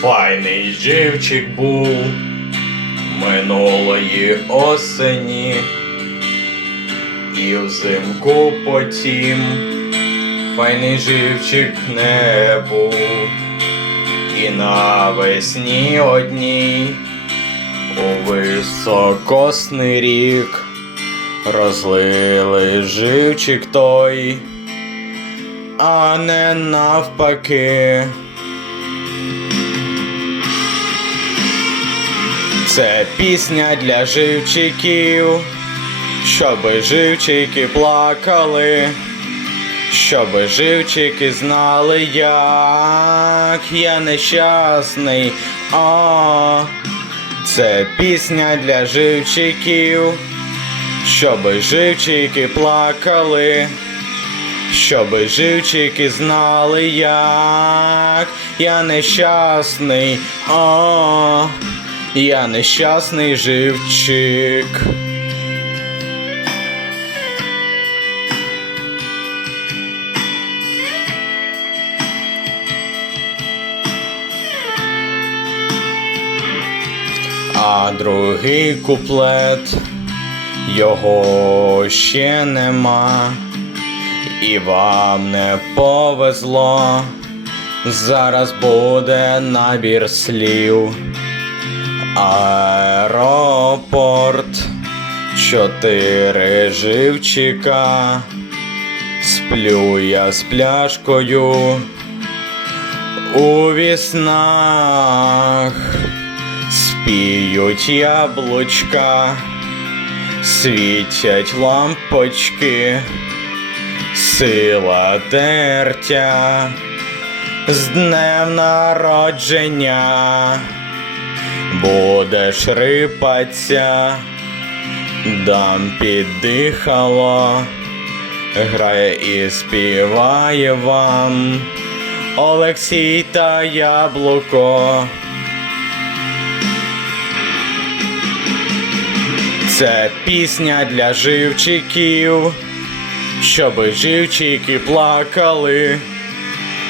Файний живчик був минулої осені, і взимку потім файний живчик не був, і навесні одній у високосний рік розлили живчик той, а не навпаки. Це пісня для живчиків, щоби живчики плакали, щоби живчики знали, як я нещасний. А, це пісня для живчиків, щоби живчики плакали. Щоби живчики знали, як я нещасний, о, я нещасний живчик. А другий куплет його ще нема, і вам не повезло. Зараз буде набір слів. Аеропорт, чотири живчика, сплю я з пляшкою у віснах, спіють яблучка, світять лампочки, сила тертя з днем народження будеш рипаться, дам піддихало, грає і співає вам Олексій та Яблуко. Це пісня для живчиків, щоби живчики плакали.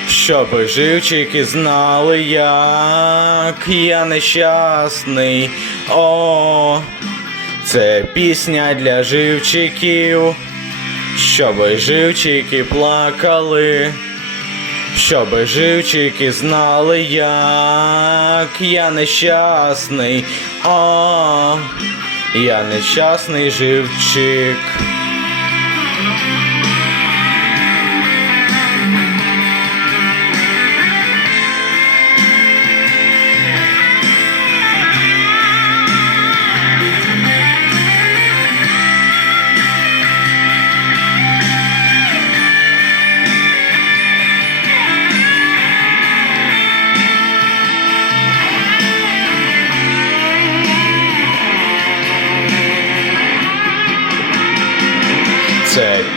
Щоби живчики знали, як я нещасний. О, це пісня для живчиків, щоби живчики плакали. Щоби живчики знали, як я нещасний. О, я нещасний живчик.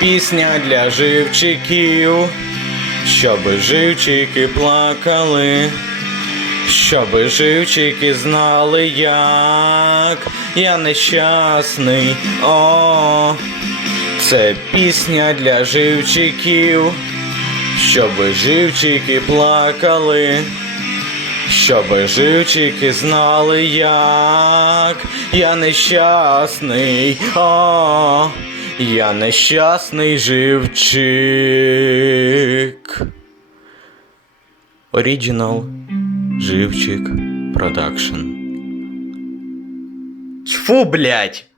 Пісня для живчиків, щоби живчики плакали, щоби живчики знали, як я нещасний. О, це пісня для живчиків, щоби живчики плакали. Щоби живчики знали, як я нещасний. О, я нещасний живчик. Оригінал Живчик Продакшн. Фу, блять!